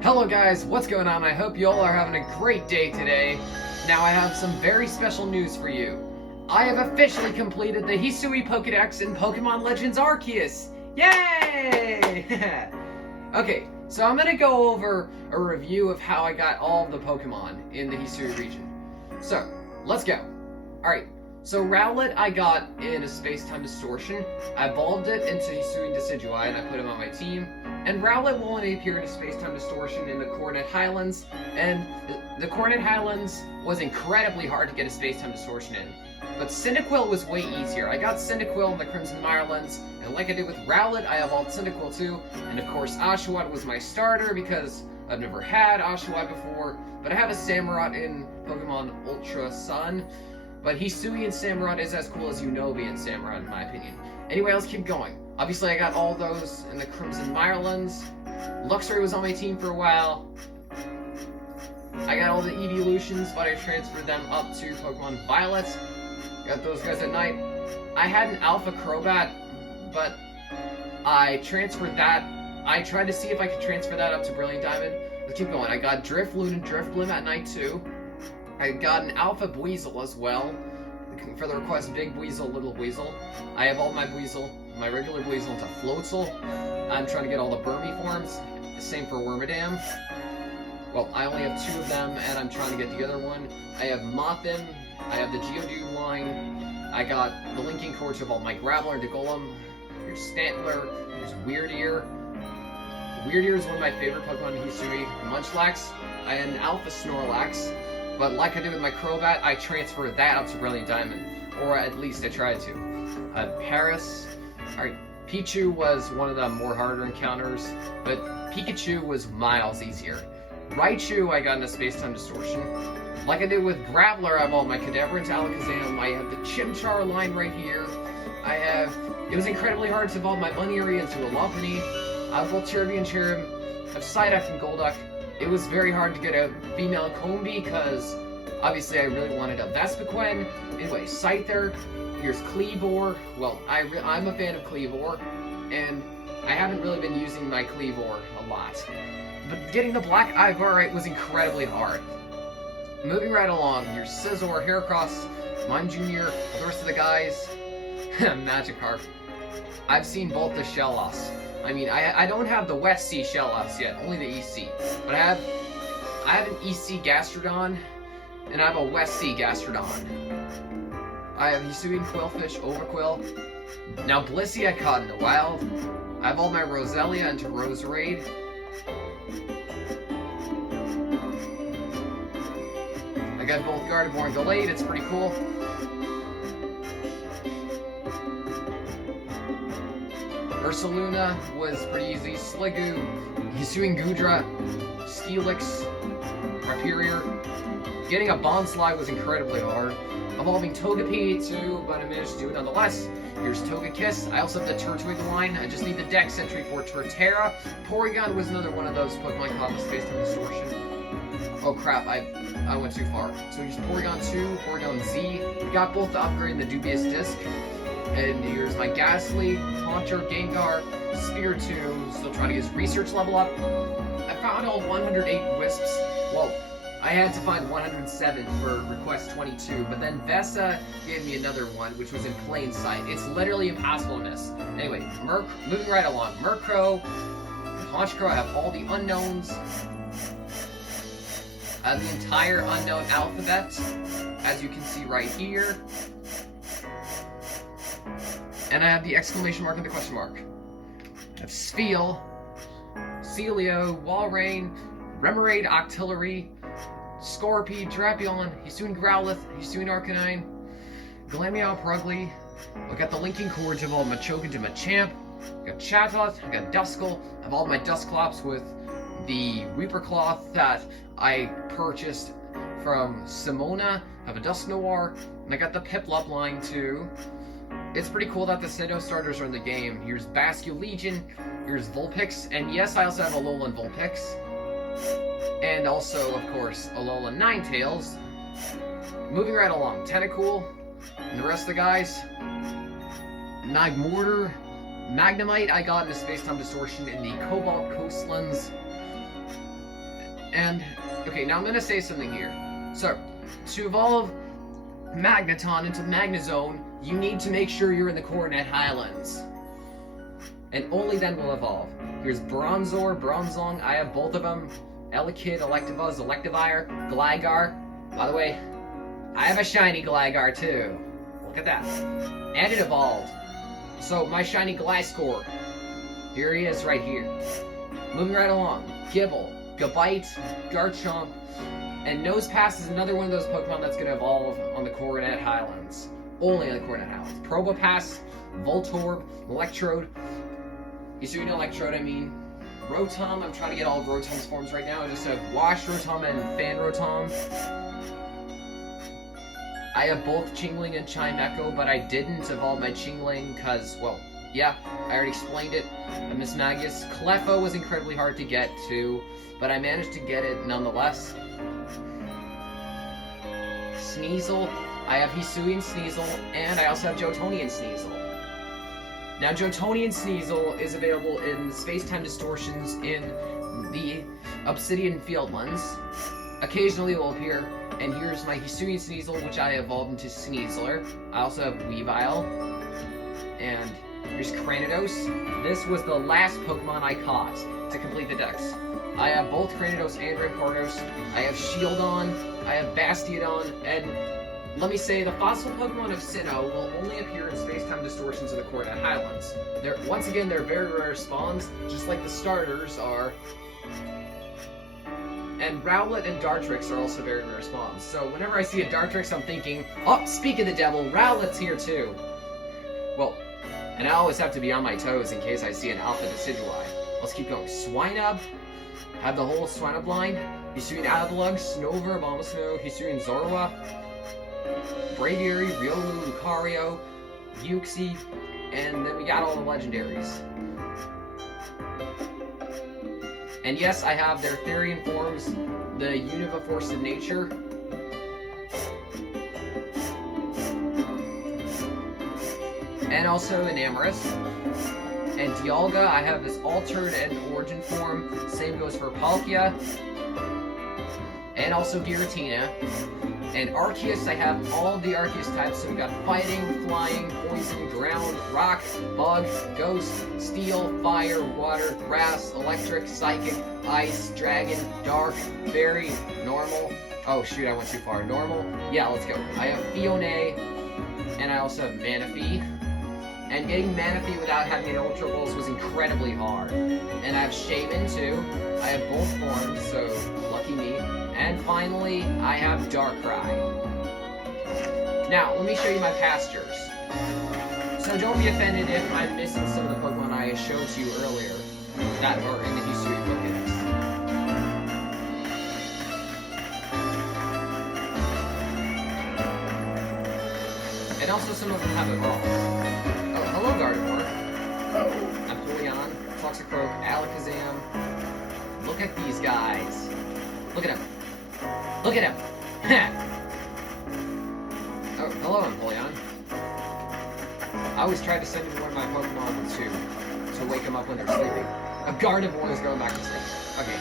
Hello guys, what's going on? I hope you all are having a great day today. Now I have some very special news for you. I have officially completed the Hisui Pokédex in Pokemon Legends Arceus! Yay! Okay, so I'm gonna go over a review of how I got all of the Pokemon in the Hisui region. So, let's go. Alright, so Rowlet I got in a space-time distortion. I evolved it into Hisui Decidueye and I put him on my team. And Rowlet will only appear in a space-time distortion in the Coordinate Highlands, and the Coordinate Highlands was incredibly hard to get a space-time distortion in. But Cyndaquil was way easier. I got Cyndaquil in the Crimson Mirelands, and like I did with Rowlet, I evolved Cyndaquil too, and of course Oshawott was my starter because I've never had Oshawott before, but I have a Samurott in Pokemon Ultra Sun, but Hisui and Samurott is as cool as Unova and Samurott in my opinion. Anyway, let's keep going. Obviously, I got all those in the Crimson Mirelands. Luxray was on my team for a while. I got all the evolutions, but I transferred them up to Pokemon Violet. Got those guys at night. I had an Alpha Crobat, but I transferred that. I tried to see if I could transfer that up to Brilliant Diamond. Let's keep going. I got Drifloon and Drifblim at night too. I got an Alpha Buizel as well. For the request, Big Buizel, Little Buizel. I evolved my Buizel, my regular Buizel, into Floatzel. I'm trying to get all the Burmy forms. Same for Wormadam. Well, I only have 2 of them, and I'm trying to get the other one. I have Mothim. I have the Geodude line. I got the linking core to evolve my Graveler into Golem. Here's Stantler. Here's Weirdeer. Weirdeer is one of my favorite Pokemon in Hisui. Munchlax. I had an Alpha Snorlax. But like I did with my Crobat, I transferred that up to Brilliant Diamond. Or at least I tried to. Paris. Alright, Pichu was one of the more harder encounters, but Pikachu was miles easier. Raichu I got in a space-time distortion. Like I did with Graveler, I evolved my Kadabra into Alakazam. I have the Chimchar line right here. It was incredibly hard to evolve my Buneary into a Lopunny. I evolved Cherubi and Cherub. I have Psyduck and Golduck. It was very hard to get a female Combi because obviously I really wanted a Vespiquen. Anyway, Scyther. Here's Kleavor. Well, I'm a fan of Kleavor, and I haven't really been using my Kleavor a lot. But getting the Black Ivorite was incredibly hard. Moving right along, here's Scizor, Heracross, Mime Jr., the rest of the guys. Magikarp. I've seen both the Shellos. I mean, I don't have the West Sea Shellos yet, only the EC. But I have an EC Gastrodon, and I have a West Sea Gastrodon. I have Hisui and Quillfish, Overquill. Now Blissey I caught in the wild. I have all my Roselia into Roserade. I got both Gardevoir and Gallade, it's pretty cool. Ursaluna was pretty easy. Sliggoo, Hisui and Gudra, Steelix, Rhyperior. Getting a Bonsly was incredibly hard. Evolving Togepi too, but I managed to do it nonetheless. Here's Togekiss. I also have the Turtwig line. I just need the Dex entry for Torterra. Porygon was another one of those Pokemon caught in the space-time distortion. Oh crap, I went too far. So here's Porygon 2, Porygon Z. We got both to upgrade in the Dubious Disc. And here's my Ghastly, Haunter, Gengar, Spiritomb. Still trying to get his research level up. I found all 108 Wisps. Well, I had to find 107 for request 22, but then Vesa gave me another one, which was in plain sight. It's literally impossible to miss. Anyway, moving right along. Murkrow, Honchkrow, I have all the unknowns. The entire unknown alphabet, as you can see right here. And I have the exclamation mark and the question mark. I have Spheal, Celio, Walrein, Remoraid, Octillery, Scorpy, Drapion, Hisuian Growlithe, Hisuian Arcanine, Glameow, Purugly. I got the linking core to evolve Machoke into Machamp. I got Chatot, I got Duskull. I have all my Dusclops with the Reaper Cloth that I purchased from Simona. I have a Dusknoir, and I got the Piplup line too. It's pretty cool that the Sinnoh starters are in the game. Here's Basculegion, here's Vulpix, and yes, I also have Alolan Vulpix. And also, of course, Alolan Ninetales. Moving right along, Tentacool, and the rest of the guys. Magmortar, Magnemite I got in a space-time distortion in the Cobalt Coastlands. And, okay, now I'm gonna say something here. So, to evolve Magneton into Magnezone, you need to make sure you're in the Coronet Highlands. And only then will evolve. Here's Bronzor, Bronzong, I have both of them. Elekid, Electabuzz, Electivire, Gligar. By the way, I have a shiny Gligar too. Look at that. And it evolved. So, my shiny Gliscor. Here he is right here. Moving right along. Gible, Gabite, Garchomp, and Nosepass is another one of those Pokemon that's going to evolve on the Coronet Highlands. Only on the Coronet Highlands. Probopass, Voltorb, Electrode, Hisui Electrode, I mean. Rotom, I'm trying to get all of Rotom's forms right now. I just have Wash Rotom and Fan Rotom. I have both Chingling and Chimecho, but I didn't evolve my Chingling because, well, yeah, I already explained it. Miss Magius. Cleffa was incredibly hard to get to, but I managed to get it nonetheless. Sneasel, I have Hisui and Sneasel, and I also have Jotoni and Sneasel. Now, Jotoni and Sneasel is available in Space-Time Distortions in the Obsidian Fieldlands. Occasionally it will appear, and here's my Hisui and Sneasel, which I evolved into Sneasler. I also have Weavile, and here's Cranidos. This was the last Pokemon I caught to complete the Dex. I have both Cranidos and Rampardos. I have Shieldon, I have Bastiodon, and let me say, the fossil Pokemon of Sinnoh will only appear in Space-Time Distortions in the Coronet Highlands. Once again, they're very rare spawns, just like the starters are. And Rowlet and Dartrix are also very rare spawns. So whenever I see a Dartrix, I'm thinking, oh, speak of the devil, Rowlet's here too. Well, and I always have to be on my toes in case I see an Alpha Decidueye. Let's keep going. Swinub, have the whole Swinub line. Hisui and Adelug, Snover, Abomasnow, Hisui and Zorua, Braviary, Riolu, Lucario, Uxie, and then we got all the legendaries. And yes, I have their Therian forms, the Unova Force of Nature, and also Enamorus. And Dialga, I have this altered and origin form. Same goes for Palkia, and also Giratina. And Arceus, I have all the Arceus types, so we got Fighting, Flying, Poison, Ground, Rock, Bug, Ghost, Steel, Fire, Water, Grass, Electric, Psychic, Ice, Dragon, Dark, Fairy, Normal. Oh shoot, I went too far. Normal? Yeah, let's go. I have Fione, and I also have Manaphy. And getting Manaphy without having an Ultra Balls was incredibly hard. And I have Shaman too. I have both forms, so lucky me. And finally, I have Darkrai. Now, let me show you my pastures. So don't be offended if I'm missing some of the Pokemon I showed to you earlier that are in the Hisui Pokédex. And also some of them have evolved. Oh, hello Gardevoir. Oh. Empoleon, Toxicroak, Alakazam. Look at these guys. Look at him. Look at him! Oh, hello, Empoleon. I always try to send him one of my Pokemon to wake him up when they're sleeping. A Gardevoir is going back to sleep. Okay,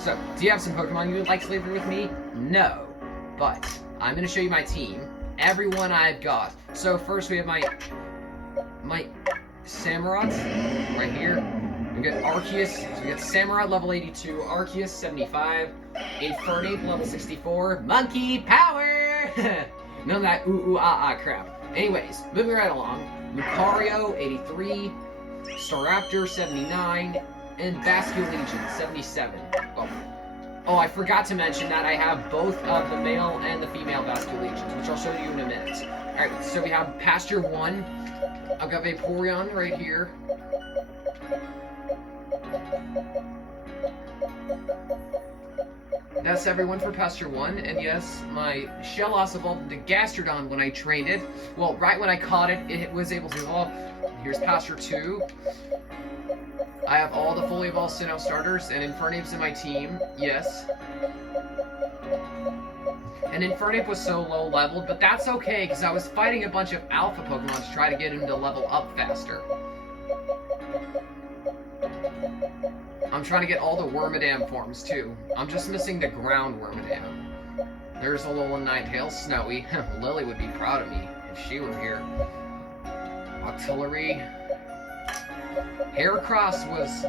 so, do you have some Pokemon you would like sleeping with me? No. But, I'm going to show you my team. Everyone I've got. So, first we have my Samurott, right here. We got Arceus, so we got Samurott level 82, Arceus 75, a Fernape level 64, Monkey Power! None of that crap. Anyways, moving right along, Lucario 83, Staraptor 79, and Basculegion 77. Oh, I forgot to mention that I have both of the male and the female Basculegions, which I'll show you in a minute. Alright, so we have Pasture 1, I've got Vaporeon right here. That's everyone for Pasture 1, and yes, my Shellos evolved into Gastrodon when I trained it. Well, right when I caught it, it was able to evolve. Here's Pasture 2. I have all the fully evolved Sinnoh starters, and Infernape's in my team, yes. And Infernape was so low leveled, but that's okay, because I was fighting a bunch of alpha Pokemon to try to get him to level up faster. I'm trying to get all the Wormadam forms, too. I'm just missing the ground Wormadam. There's Alolan Ninetales, Snowy. Lily would be proud of me if she were here. Octillery. Heracross was...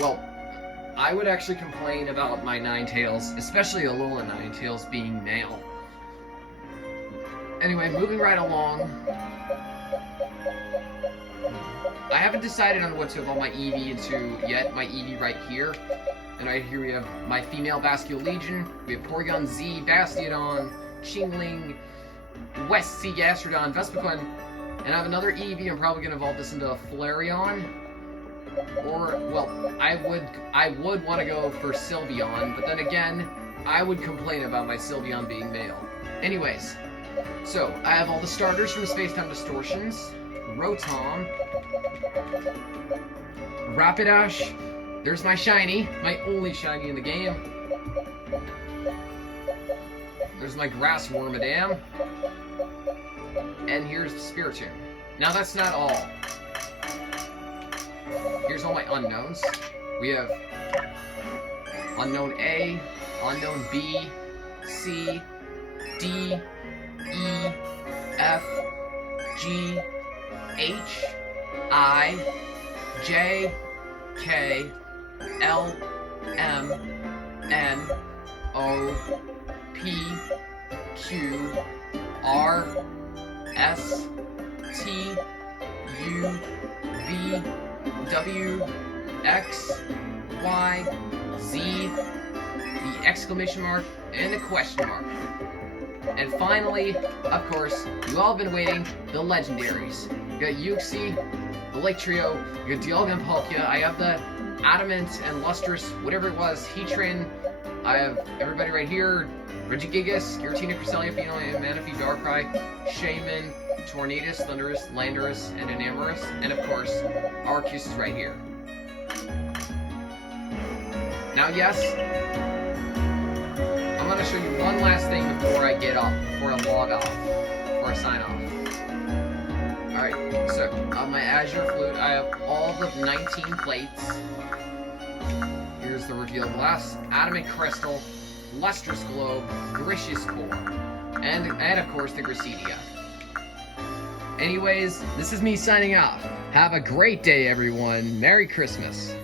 Well, I would actually complain about my Ninetales, especially Alolan Ninetales, being male. Anyway, moving right along. I haven't decided on what to evolve my Eevee into yet. My Eevee right here. And right here we have my female Bascule Legion. We have Porygon Z, Bastiodon, Chingling, West Sea Gastrodon, Vespiquen. And I have another Eevee. I'm probably going to evolve this into a Flareon. Or, well, I would want to go for Sylveon. But then again, I would complain about my Sylveon being male. Anyways, so I have all the starters from Space-Time Distortions. Rotom. Rapidash. There's my shiny, my only shiny in the game. There's my Grass Wormadam. And here's the Spiritomb. Now that's not all. Here's all my unknowns. We have Unknown A, Unknown B, C, D, E, F, G, H, I, J, K, L, M, N, O, P, Q, R, S, T, U, V, W, X, Y, Z, the exclamation mark, and the question mark. And finally, of course, you all have been waiting, the legendaries. You got Uxie, the Lake Trio, you got Dialga and Palkia. I have the Adamant and Lustrous, whatever it was, Heatran. I have everybody right here, Regigigas, Giratina, Cresselia, Pheno, and Manaphy, Darkrai, Shaman, Tornadus, Thundurus, Landorus, and Enamorus. And of course, Arceus is right here. Now yes, I'm going to show you one last thing before I get off, before I log off, before I sign off. Alright, so on my Azure Flute, I have all the 19 plates. Here's the Reveal Glass, Adamant Crystal, Lustrous Globe, Gracious Core, and of course the Gracidia. Anyways, this is me signing off. Have a great day, everyone. Merry Christmas.